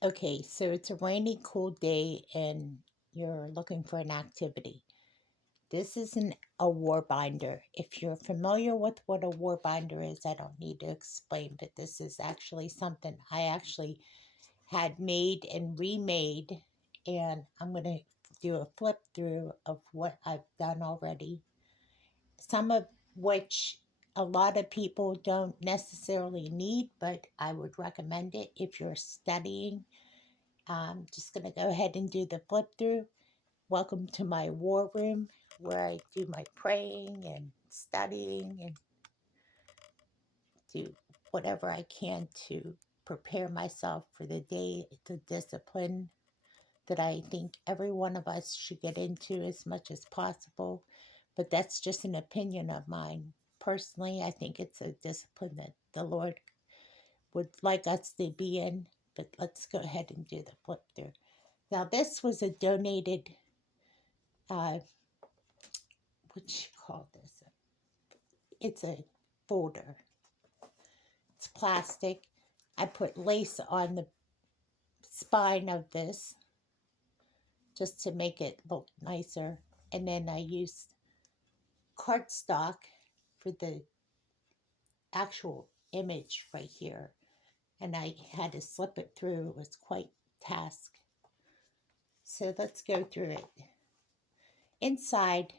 Okay, so it's a rainy, cool day and you're looking for an activity. This isn't a war binder. If you're familiar with what a war binder is, I don't need to explain, but this is actually something I actually had made and remade, and I'm going to do a flip through of what I've done already. Some of which a lot of people don't necessarily need, but I would recommend it if you're studying. I'm just going to go ahead and do the flip through. Welcome to my war room where I do my praying and studying and do whatever I can to prepare myself for the day, the discipline that I think every one of us should get into as much as possible. But that's just an opinion of mine. Personally, I think it's a discipline that the Lord would like us to be in. But let's go ahead and do the flip through. Now, this was a donated, uh, what you call this? It's a folder. It's plastic. I put lace on the spine of this just to make it look nicer. And then I used cardstock for the actual image right here. And I had to slip it through. It was quite a task. So let's go through it. Inside,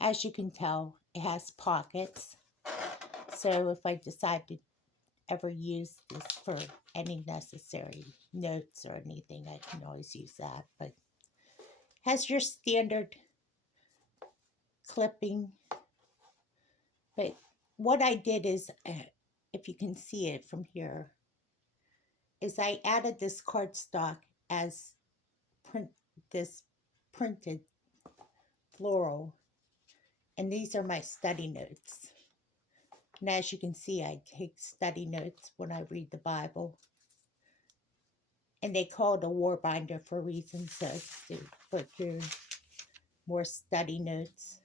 as you can tell, it has pockets. So if I decide to ever use this for any necessary notes or anything, I can always use that. But has your standard clipping. But what I did is, if you can see it from here, is I added this cardstock as print this printed floral, and these are my study notes. And as you can see, I take study notes when I read the Bible. And they call it a war binder for a reason, so it's to put through more study notes.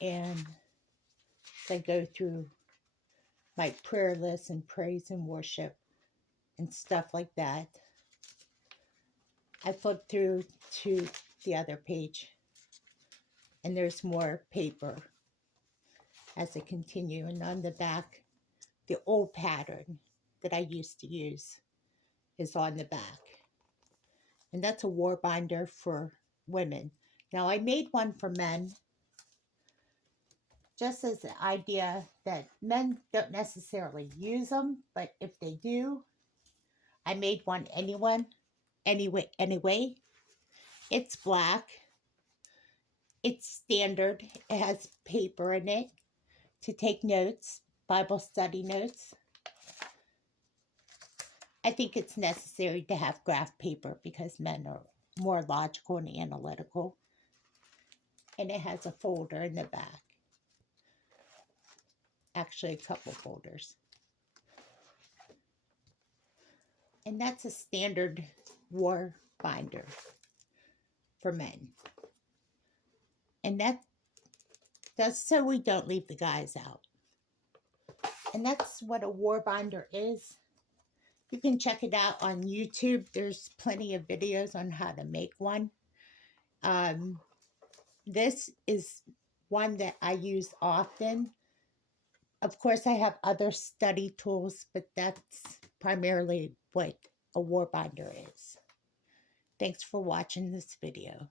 And I go through my prayer list and praise and worship and stuff like that. I flip through to the other page, and there's more paper as I continue. And on the back, the old pattern that I used to use is on the back. And that's a war binder for women. Now, I made one for men just as the idea that men don't necessarily use them, but if they do, I made one anyway. It's black. It's standard. It has paper in it to take notes, Bible study notes. I think it's necessary to have graph paper because men are more logical and analytical. And it has a folder in the back. Actually, a couple folders. And that's a standard war binder for men. And that's so we don't leave the guys out. And that's what a war binder is. You can check it out on YouTube. There's plenty of videos on how to make one. This is one that I use often. Of course, I have other study tools, but that's primarily what a war binder is. Thanks for watching this video.